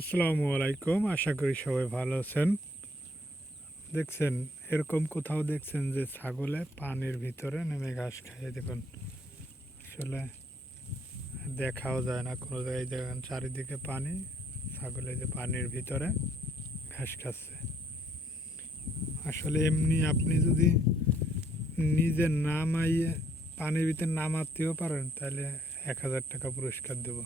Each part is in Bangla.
আসসালামু আলাইকুম। আশা করি সবাই ভালো আছেন। দেখছেন এরকম কোথাও দেখছেন যে ছাগলে পানির ভিতরে নেমে ঘাস খায়? দেখুন, আসলে দেখাও যায় না কোনো জায়গায়। দেখেন চারিদিকে পানি, ছাগলে যে পানির ভিতরে ঘাস খাচ্ছে। আসলে এমনি আপনি যদি নিজে নামাইয়ে পানির ভিতরে নামাতেও পারেন তাহলে 1000 টাকা পুরস্কার দেব।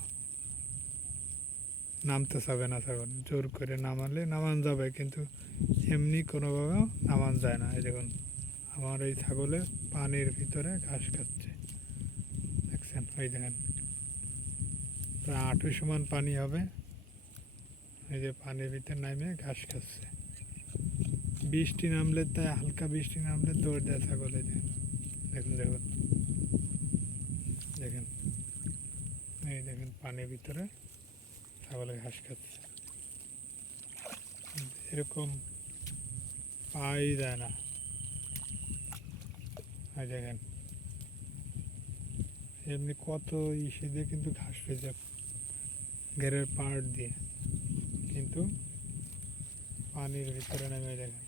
নামতে চাবে না ছাগল, জোর করে নামালে নামান যাবে, কিন্তু এমনি কোনোভাবেও নামান যায় না। এই দেখুন আমার এই ছাগলে পানির ভিতরে ঘাস খাচ্ছে, দেখছেন? ওই দেখেন প্রায় 8 সমান পানি হবে। এই যে পানির ভিতরে নামে ঘাস খাচ্ছে। বৃষ্টি নামলে, তাই হালকা বৃষ্টি নামলে দৌড় দেয় ছাগল। এই দেখেন, দেখুন দেখুন দেখেন, এই দেখেন পানির ভিতরে ছাগলে ঘাস খাচ্ছে। এরকম পাই যায় না। এই দেখেন এমনি কত ইসে দিয়ে কিন্তু ঘাস পেয়েছে ঘেরের পাড় দিয়ে, কিন্তু পানির ভিতরে নেমে দেখেন।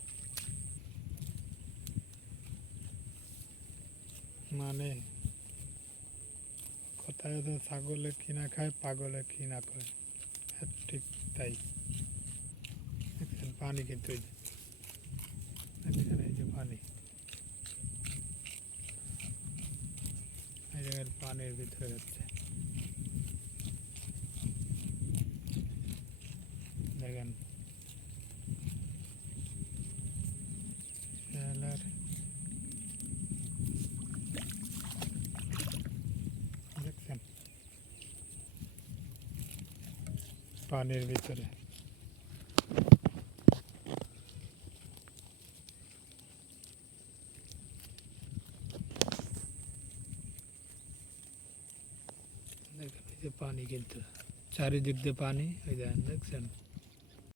মানে কথায় তো ছাগলে কিনা খায়, পাগলে কিনা করে, ঠিক তাই। দেখছেন পানি, কিন্তু এই দেখেন এই যে পানি, এই জায়গায় পানির ভিতরে যাচ্ছে। দেখেন শিয়ালার, দেখছেন পানির ভিতরে। দেখেন এই যে পানি, কিন্তু চারিদিক দিয়ে পানি, ওই দেখেন, দেখছেন।